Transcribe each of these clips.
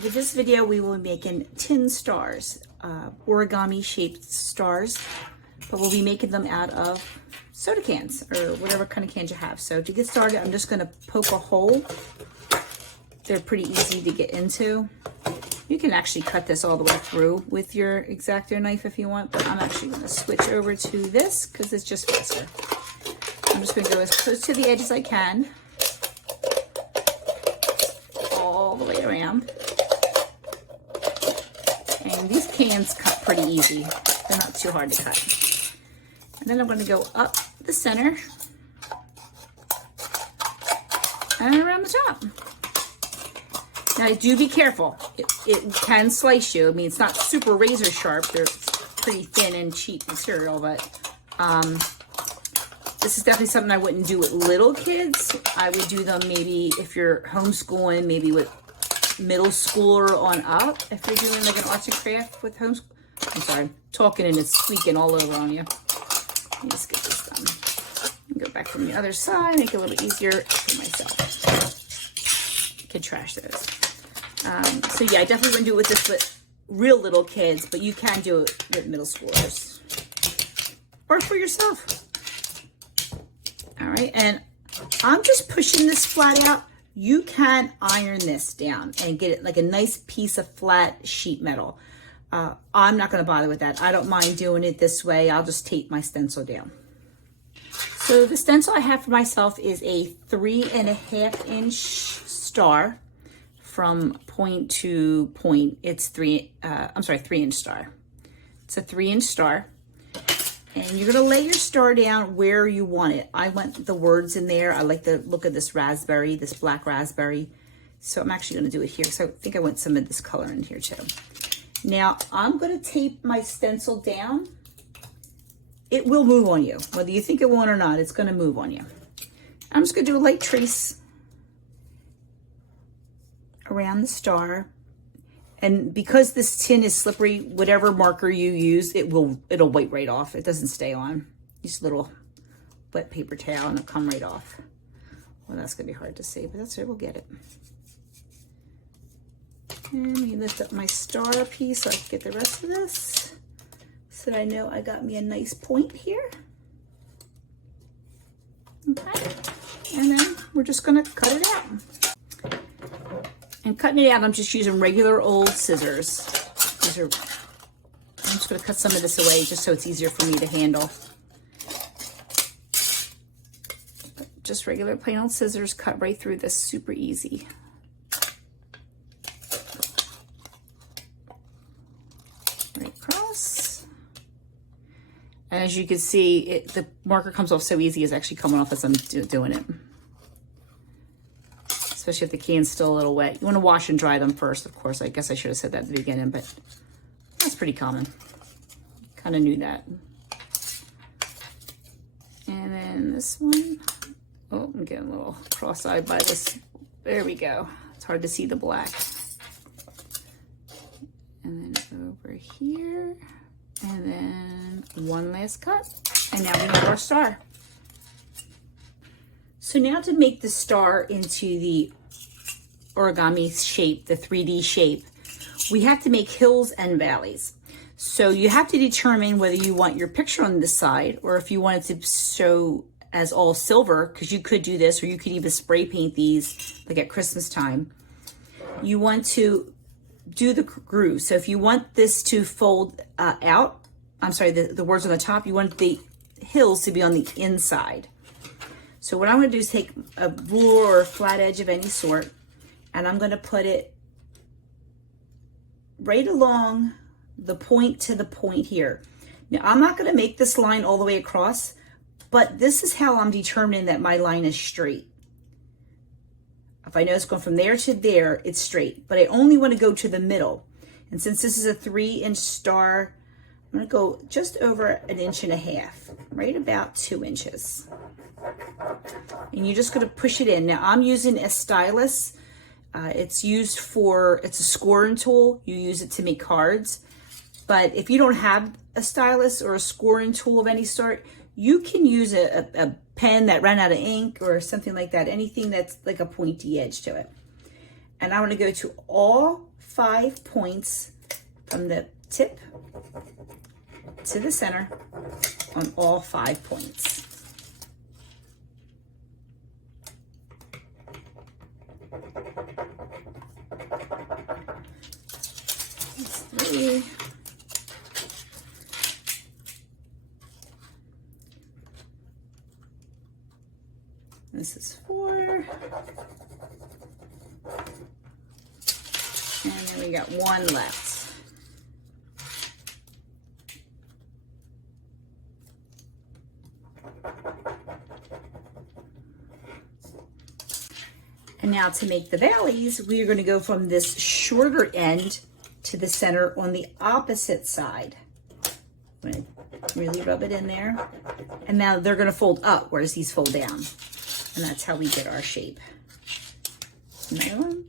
for this video, we will be making tin stars, origami shaped stars, but we'll be making them out of soda cans or whatever kind of cans you have. So to get started, I'm just gonna poke a hole. They're pretty easy to get into. You can actually cut this all the way through with your X-Acto knife if you want, but I'm actually gonna switch over to this because it's just faster. I'm just gonna go as close to the edge as I can, all the way around. And these cans cut pretty easy. They're not too hard to cut. And then I'm gonna go up the center and around the top. Now do be careful. It can slice you. I mean, it's not super razor sharp. They're pretty thin and cheap material, but this is definitely something I wouldn't do with little kids. I would do them maybe if you're homeschooling, maybe with middle schooler on up. If you're doing like an arts and craft with homeschool. I'm sorry, I'm talking and it's squeaking all over on you. Let me just get this done. And go back from the other side, make it a little easier for myself. Can trash those. So yeah, I definitely wouldn't do it with this with real little kids, but you can do it with middle schoolers or for yourself. All right, and I'm just pushing this flat out. You can iron this down and get it like a nice piece of flat sheet metal. I'm not going to bother with that. I don't mind doing it this way. I'll just tape my stencil down. So the stencil I have for myself is a 3.5 inch star from point to point. It's 3 inch star. It's a 3 inch star. And you're gonna lay your star down where you want it. I want the words in there. I like the look of this raspberry, this black raspberry. So I'm actually gonna do it here. So I think I want some of this color in here too. Now I'm gonna tape my stencil down. It will move on you. Whether you think it won't or not, it's gonna move on you. I'm just gonna do a light trace around the star. And because this tin is slippery, whatever marker you use, it'll wipe right off. It doesn't stay on. Just a little wet paper towel and it'll come right off. Well, that's gonna be hard to see, but that's it, we'll get it. And let me lift up my star piece so I can get the rest of this. So that I know I got me a nice point here. Okay, and then we're just gonna cut it out. And cutting it out, I'm just using regular old scissors. I'm just gonna cut some of this away just so it's easier for me to handle. Just regular plain old scissors, cut right through this, super easy. Right across. And as you can see, the marker comes off so easy, it's actually coming off as I'm doing it. Especially if the can's still a little wet. You want to wash and dry them first, of course. I guess I should have said that at the beginning, but that's pretty common. Kind of knew that. And then this one. Oh, I'm getting a little cross-eyed by this. There we go. It's hard to see the black. And then over here. And then one last cut. And now we have our star. So now to make the star into the origami shape, the 3D shape, we have to make hills and valleys. So you have to determine whether you want your picture on this side or if you want it to show as all silver, because you could do this, or you could even spray paint these like at Christmas time. You want to do the groove. So if you want this to fold out, I'm sorry, the words on the top, you want the hills to be on the inside. So what I'm going to do is take a ruler or a flat edge of any sort, and I'm going to put it right along the point to the point here. Now, I'm not going to make this line all the way across, but this is how I'm determining that my line is straight. If I know it's going from there to there, it's straight, but I only want to go to the middle. And since this is a 3 inch star, I'm going to go just over 1.5 inches, right about 2 inches. And you're just going to push it in. Now I'm using a stylus. It's a scoring tool. You use it to make cards. But if you don't have a stylus or a scoring tool of any sort, you can use a pen that ran out of ink or something like that. Anything that's like a pointy edge to it. And I want to go to all 5 points from the tip to the center on all 5 points. That's 3. This is 4. And then we got 1 left. And now to make the valleys, we are going to go from this shorter end to the center on the opposite side. I'm going to really rub it in there. And now they're going to fold up, whereas these fold down. And that's how we get our shape. Another one.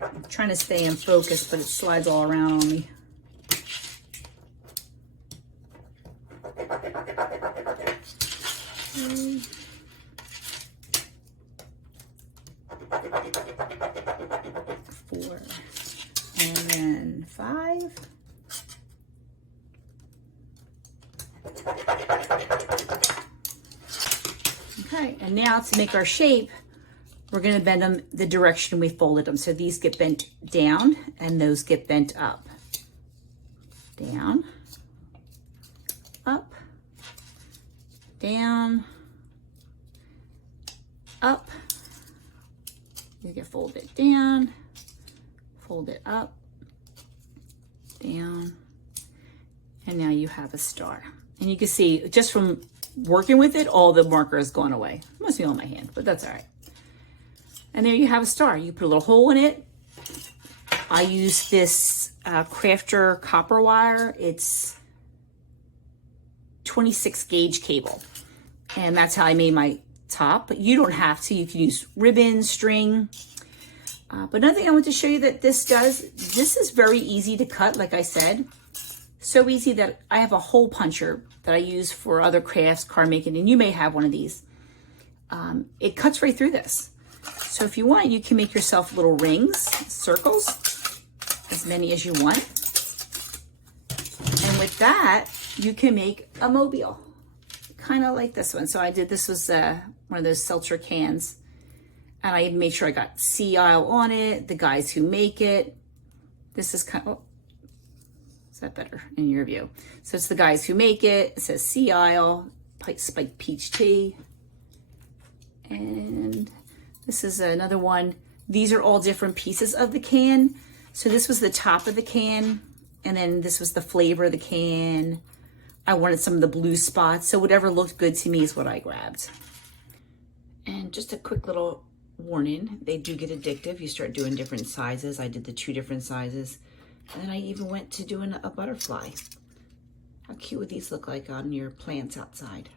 I'm trying to stay in focus, but it slides all around on me. Four, and then 5. Okay, and now to make our shape, we're going to bend them the direction we folded them. So these get bent down and those get bent up. Down, up, down, up. You get folded down, fold it up, down, and now you have a star. And you can see just from working with it, all the marker has gone away. It must be on my hand, but that's all right. And there you have a star. You put a little hole in it. I use this Crafter copper wire. It's 26 gauge cable. And that's how I made my top, but you don't have to. You can use ribbon, string. But another thing I want to show you that this does, this is very easy to cut, like I said. So easy that I have a hole puncher that I use for other crafts, card making, and you may have one of these. It cuts right through this. So if you want, you can make yourself little rings, circles, as many as you want. And with that, you can make a mobile, kind of like this one. So I did, this was one of those seltzer cans. And I made sure I got Sea Isle on it, the guys who make it. This is kind of, oh, is that better in your view? So it's the guys who make it. It says Sea Isle, spiked peach tea. And this is another one. These are all different pieces of the can. So this was the top of the can, and then this was the flavor of the can. I wanted some of the blue spots, so whatever looked good to me is what I grabbed. And just a quick little warning, they do get addictive. You start doing different sizes. I did the 2 different sizes. And then I even went to doing a butterfly. How cute would these look like on your plants outside?